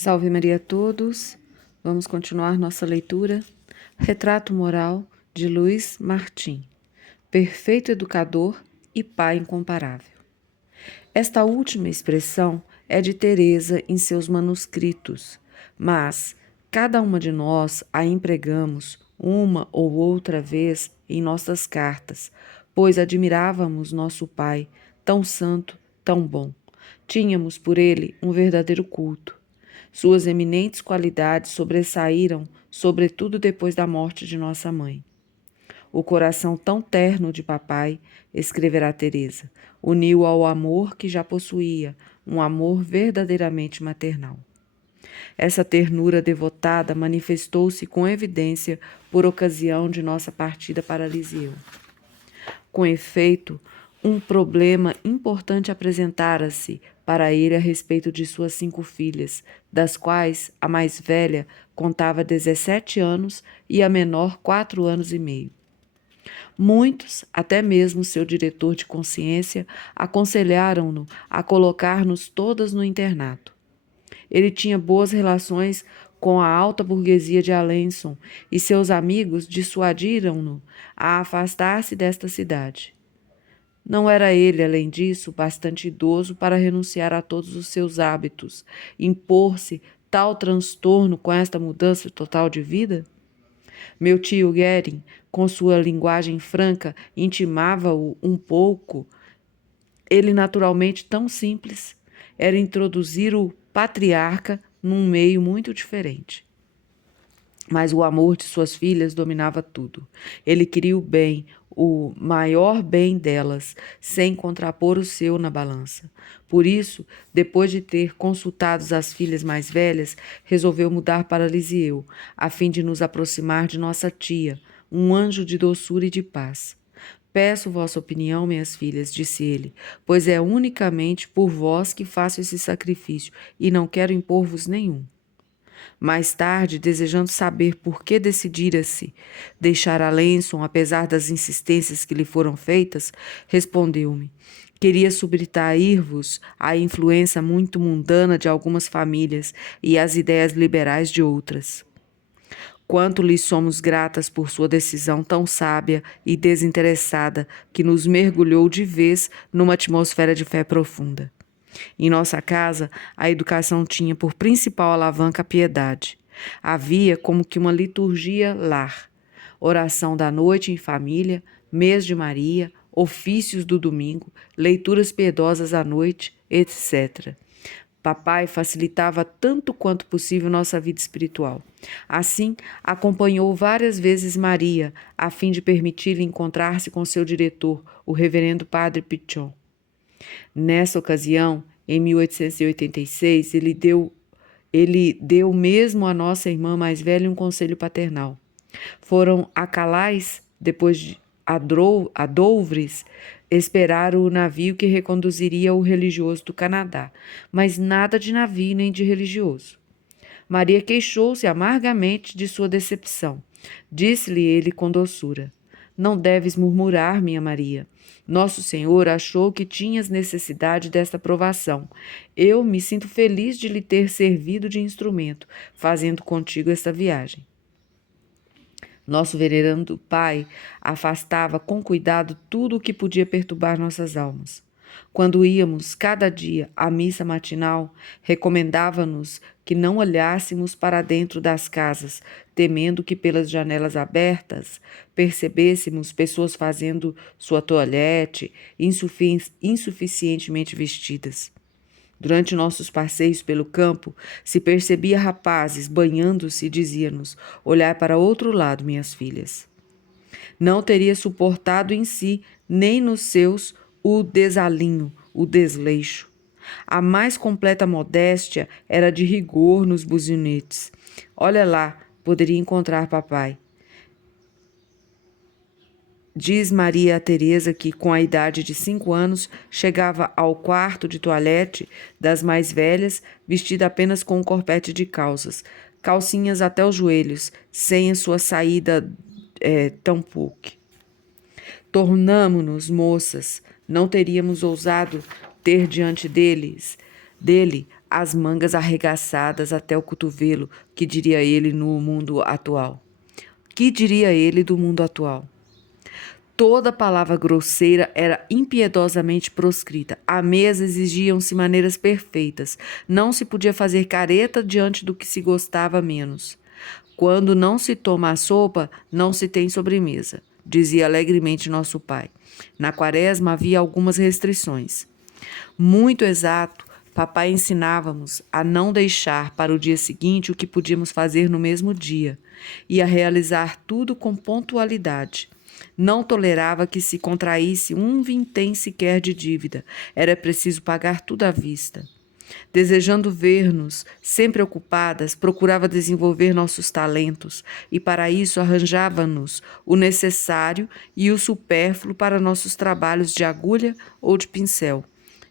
Salve Maria a todos. Vamos continuar nossa leitura. Retrato moral de Luiz Martim. Perfeito educador e pai incomparável. Esta última expressão é de Teresa em seus manuscritos, mas cada uma de nós a empregamos uma ou outra vez em nossas cartas, pois admirávamos nosso pai, tão santo, tão bom. Tínhamos por ele um verdadeiro culto. Suas eminentes qualidades sobressaíram, sobretudo depois da morte de nossa mãe. O coração tão terno de papai, escreverá Teresa, uniu ao amor que já possuía, um amor verdadeiramente maternal. Essa ternura devotada manifestou-se com evidência por ocasião de nossa partida para Lisieux. Com efeito, um problema importante apresentara-se para ele a respeito de suas 5 filhas, das quais a mais velha contava 17 anos e a menor 4 anos e meio. Muitos, até mesmo seu diretor de consciência, aconselharam-no a colocar-nos todas no internato. Ele tinha boas relações com a alta burguesia de Alençon e seus amigos dissuadiram-no a afastar-se desta cidade. Não era ele, além disso, bastante idoso para renunciar a todos os seus hábitos, impor-se tal transtorno com esta mudança total de vida? Meu tio Guerin, com sua linguagem franca, intimava-o um pouco. Ele, naturalmente tão simples, era introduzir o patriarca num meio muito diferente. Mas o amor de suas filhas dominava tudo. Ele queria o bem, o maior bem delas, sem contrapor o seu na balança. Por isso, depois de ter consultado as filhas mais velhas, resolveu mudar para Lisieux, a fim de nos aproximar de nossa tia, um anjo de doçura e de paz. Peço vossa opinião, minhas filhas, disse ele, pois é unicamente por vós que faço esse sacrifício e não quero impor-vos nenhum. Mais tarde, desejando saber por que decidira-se deixar Alençon, apesar das insistências que lhe foram feitas, respondeu-me: queria subtrair-vos a influência muito mundana de algumas famílias e as ideias liberais de outras. Quanto lhe somos gratas por sua decisão tão sábia e desinteressada que nos mergulhou de vez numa atmosfera de fé profunda. Em nossa casa, a educação tinha por principal alavanca a piedade. Havia como que uma liturgia lar, oração da noite em família, mês de Maria, ofícios do domingo, leituras piedosas à noite, etc. Papai facilitava tanto quanto possível nossa vida espiritual. Assim, acompanhou várias vezes Maria, a fim de permitir-lhe encontrar-se com seu diretor, o reverendo padre Pichon. Nessa ocasião, em 1886, ele deu mesmo à nossa irmã mais velha um conselho paternal. Foram a Calais, depois a Douvres, esperar o navio que reconduziria o religioso do Canadá, mas nada de navio nem de religioso. Maria queixou-se amargamente de sua decepção. Disse-lhe ele com doçura: não deves murmurar, minha Maria. Nosso Senhor achou que tinhas necessidade desta provação. Eu me sinto feliz de lhe ter servido de instrumento, fazendo contigo esta viagem. Nosso venerando pai afastava com cuidado tudo o que podia perturbar nossas almas. Quando íamos cada dia à missa matinal, recomendava-nos que não olhássemos para dentro das casas, temendo que pelas janelas abertas percebêssemos pessoas fazendo sua toilette, insuficientemente vestidas. Durante nossos passeios pelo campo, se percebia rapazes banhando-se e dizia-nos: olhai para outro lado, minhas filhas. Não teria suportado em si, nem nos seus, o desalinho, o desleixo. A mais completa modéstia era de rigor nos buzinetes. Olha lá, poderia encontrar papai. Diz Maria a Teresa que, com a idade de 5 anos, chegava ao quarto de toilette das mais velhas, vestida apenas com um corpete de calcinhas até os joelhos, sem a sua saída tampouco. Tornamo-nos moças, não teríamos ousado ter diante dele as mangas arregaçadas até o cotovelo, que diria ele no mundo atual? Que diria ele do mundo atual? Toda palavra grosseira era impiedosamente proscrita. À mesa exigiam-se maneiras perfeitas. Não se podia fazer careta diante do que se gostava menos. Quando não se toma a sopa, não se tem sobremesa, dizia alegremente nosso pai. Na quaresma havia algumas restrições. Muito exato, papai ensinava-nos a não deixar para o dia seguinte o que podíamos fazer no mesmo dia e a realizar tudo com pontualidade. Não tolerava que se contraísse um vintém sequer de dívida. Era preciso pagar tudo à vista. Desejando ver-nos sempre ocupadas, procurava desenvolver nossos talentos e para isso arranjava-nos o necessário e o supérfluo para nossos trabalhos de agulha ou de pincel.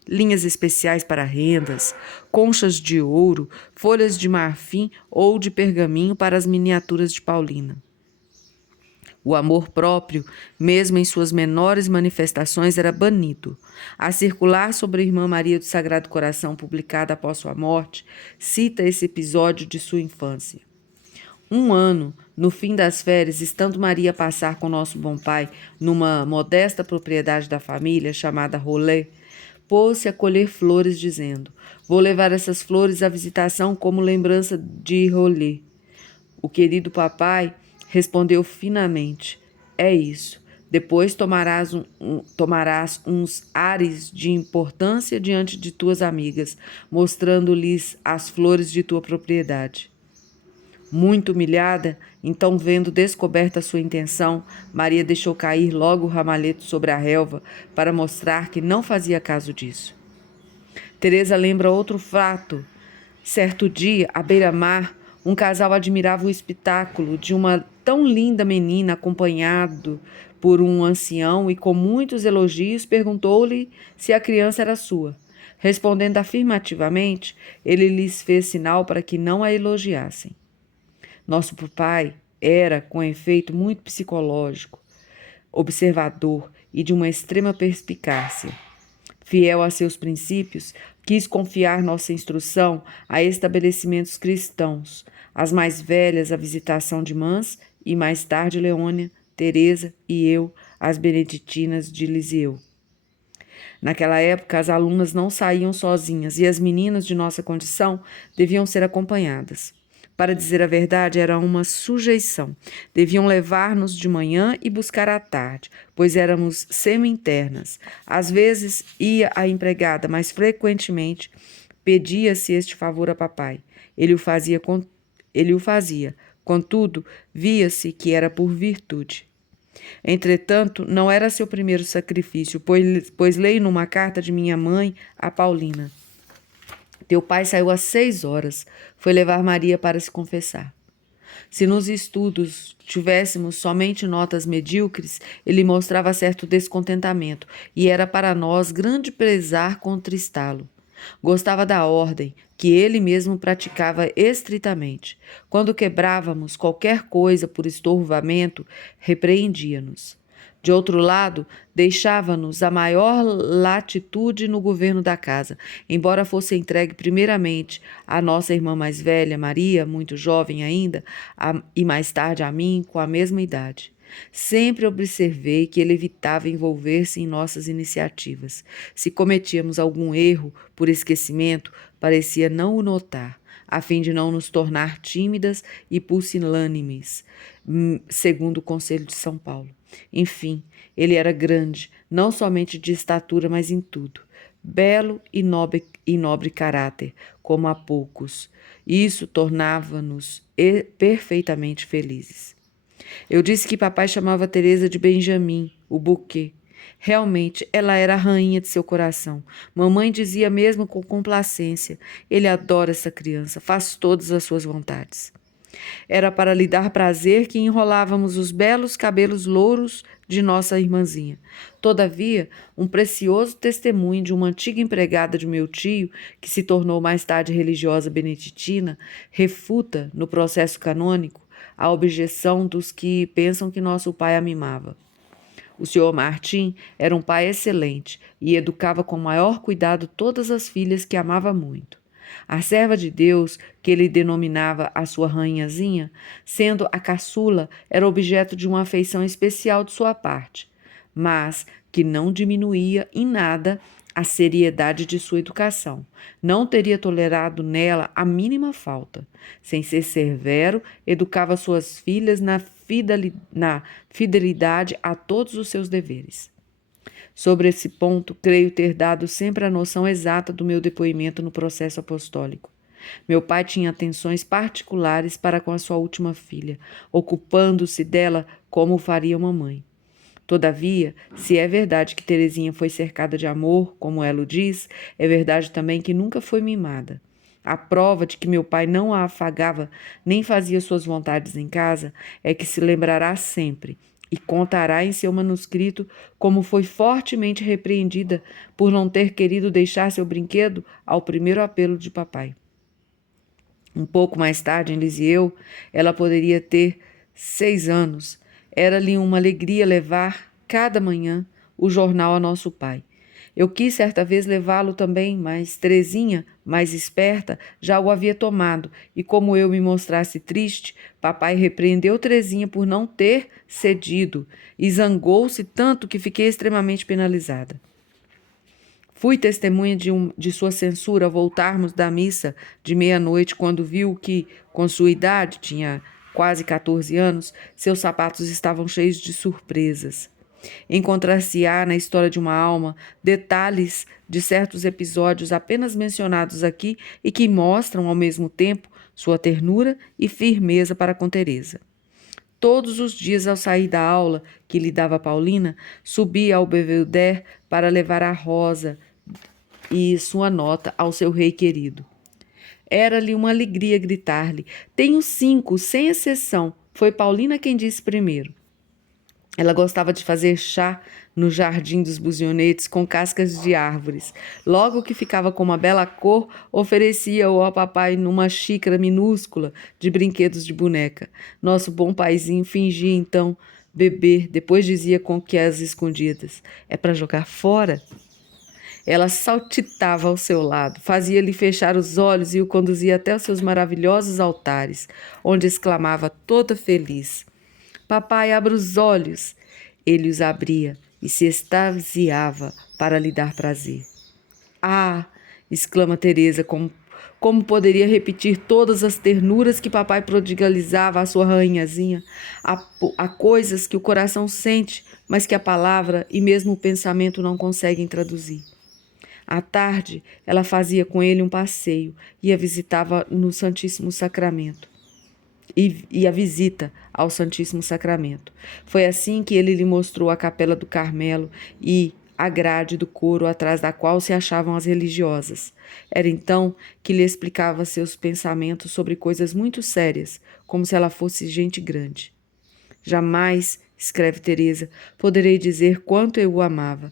Linhas especiais para rendas, conchas de ouro, folhas de marfim ou de pergaminho para as miniaturas de Paulina. O amor próprio, mesmo em suas menores manifestações, era banido. A circular sobre a Irmã Maria do Sagrado Coração, publicada após sua morte, cita esse episódio de sua infância. Um ano, no fim das férias, estando Maria a passar com nosso bom pai numa modesta propriedade da família, chamada Rolê, pôs-se a colher flores, dizendo: "Vou levar essas flores à visitação como lembrança de Rolê." O querido papai respondeu finamente: "É isso. Depois tomarás uns ares de importância diante de tuas amigas, mostrando-lhes as flores de tua propriedade." Muito humilhada, então vendo descoberta sua intenção, Maria deixou cair logo o ramalhete sobre a relva para mostrar que não fazia caso disso. Teresa lembra outro fato. Certo dia, à beira-mar, um casal admirava o espetáculo de uma tão linda menina acompanhado por um ancião e com muitos elogios perguntou-lhe se a criança era sua. Respondendo afirmativamente, ele lhes fez sinal para que não a elogiassem. Nosso pai era, com efeito, muito psicológico, observador e de uma extrema perspicácia. Fiel a seus princípios, quis confiar nossa instrução a estabelecimentos cristãos, as mais velhas a visitação de Mans e mais tarde Leônia, Teresa e eu, as beneditinas de Lisieux. Naquela época, as alunas não saíam sozinhas e as meninas de nossa condição deviam ser acompanhadas. Para dizer a verdade, era uma sujeição. Deviam levar-nos de manhã e buscar à tarde, pois éramos semi-internas. Às vezes ia a empregada, mas frequentemente pedia-se este favor a papai. Ele o fazia. Contudo, via-se que era por virtude. Entretanto, não era seu primeiro sacrifício, pois leio numa carta de minha mãe a Paulina: "Teu pai saiu às 6 horas, foi levar Maria para se confessar." Se nos estudos tivéssemos somente notas medíocres, ele mostrava certo descontentamento, e era para nós grande pesar contristá-lo. Gostava da ordem, que ele mesmo praticava estritamente. Quando quebrávamos qualquer coisa por estorvamento, repreendia-nos. De outro lado, deixava-nos a maior latitude no governo da casa, embora fosse entregue primeiramente à nossa irmã mais velha, Maria, muito jovem ainda, e mais tarde a mim, com a mesma idade. Sempre observei que ele evitava envolver-se em nossas iniciativas. Se cometíamos algum erro por esquecimento, parecia não o notar, a fim de não nos tornar tímidas e pusilânimes, segundo o Conselho de São Paulo. Enfim, ele era grande, não somente de estatura, mas em tudo. Belo e nobre caráter, como há poucos. Isso tornava-nos perfeitamente felizes. Eu disse que papai chamava Teresa de Benjamim, o buquê. Realmente, ela era a rainha de seu coração. Mamãe dizia mesmo com complacência: "Ele adora essa criança, faz todas as suas vontades." Era para lhe dar prazer que enrolávamos os belos cabelos louros de nossa irmãzinha. Todavia, um precioso testemunho de uma antiga empregada de meu tio, que se tornou mais tarde religiosa beneditina, refuta, no processo canônico, a objeção dos que pensam que nosso pai a mimava. O senhor Martim era um pai excelente e educava com maior cuidado todas as filhas que amava muito. A serva de Deus, que ele denominava a sua rainhazinha, sendo a caçula, era objeto de uma afeição especial de sua parte, mas que não diminuía em nada a seriedade de sua educação. Não teria tolerado nela a mínima falta. Sem ser severo, educava suas filhas na fidelidade a todos os seus deveres. Sobre esse ponto, creio ter dado sempre a noção exata do meu depoimento no processo apostólico. Meu pai tinha atenções particulares para com a sua última filha, ocupando-se dela como faria uma mãe. Todavia, se é verdade que Terezinha foi cercada de amor, como ela o diz, é verdade também que nunca foi mimada. A prova de que meu pai não a afagava nem fazia suas vontades em casa é que se lembrará sempre e contará em seu manuscrito como foi fortemente repreendida por não ter querido deixar seu brinquedo ao primeiro apelo de papai. Um pouco mais tarde, em Lisieux, ela poderia ter 6 anos. Era-lhe uma alegria levar, cada manhã, o jornal a nosso pai. Eu quis certa vez levá-lo também, mas Terezinha, mais esperta, já o havia tomado, e como eu me mostrasse triste, papai repreendeu Terezinha por não ter cedido, e zangou-se tanto que fiquei extremamente penalizada. Fui testemunha de sua censura ao voltarmos da missa de meia-noite, quando viu que, com sua idade, tinha quase 14 anos, seus sapatos estavam cheios de surpresas. Encontrar-se-á na história de uma alma detalhes de certos episódios apenas mencionados aqui e que mostram, ao mesmo tempo, sua ternura e firmeza para com Teresa. Todos os dias, ao sair da aula que lhe dava Paulina, subia ao Belvedere para levar a rosa e sua nota ao seu rei querido. Era-lhe uma alegria gritar-lhe: "Tenho 5, sem exceção." Foi Paulina quem disse primeiro. Ela gostava de fazer chá no jardim dos buzionetes com cascas de árvores. Logo que ficava com uma bela cor, oferecia-o ao papai numa xícara minúscula de brinquedos de boneca. Nosso bom paizinho fingia então beber, depois dizia com que às escondidas: "É para jogar fora?" Ela saltitava ao seu lado, fazia-lhe fechar os olhos e o conduzia até os seus maravilhosos altares, onde exclamava toda feliz: "Papai, abra os olhos." Ele os abria e se extasiava para lhe dar prazer. "Ah!" exclama Teresa, como poderia repetir todas as ternuras que papai prodigalizava à sua rainhazinha? Há coisas que o coração sente, mas que a palavra e mesmo o pensamento não conseguem traduzir. À tarde, ela fazia com ele um passeio e a visitava no Santíssimo Sacramento. E a visita ao Santíssimo Sacramento. Foi assim que ele lhe mostrou a Capela do Carmelo e a grade do coro atrás da qual se achavam as religiosas. Era então que lhe explicava seus pensamentos sobre coisas muito sérias, como se ela fosse gente grande. "Jamais", escreve Teresa, "poderei dizer quanto eu o amava.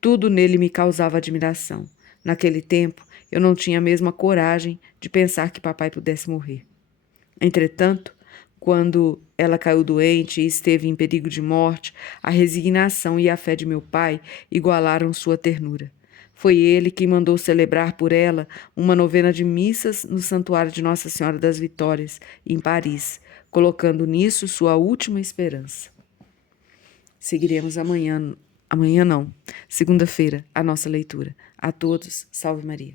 Tudo nele me causava admiração. Naquele tempo, eu não tinha mesmo a coragem de pensar que papai pudesse morrer. Entretanto, quando ela caiu doente e esteve em perigo de morte, a resignação e a fé de meu pai igualaram sua ternura. Foi ele quem mandou celebrar por ela uma novena de missas no Santuário de Nossa Senhora das Vitórias, em Paris, colocando nisso sua última esperança." Seguiremos amanhã não, segunda-feira, a nossa leitura. A todos, salve Maria.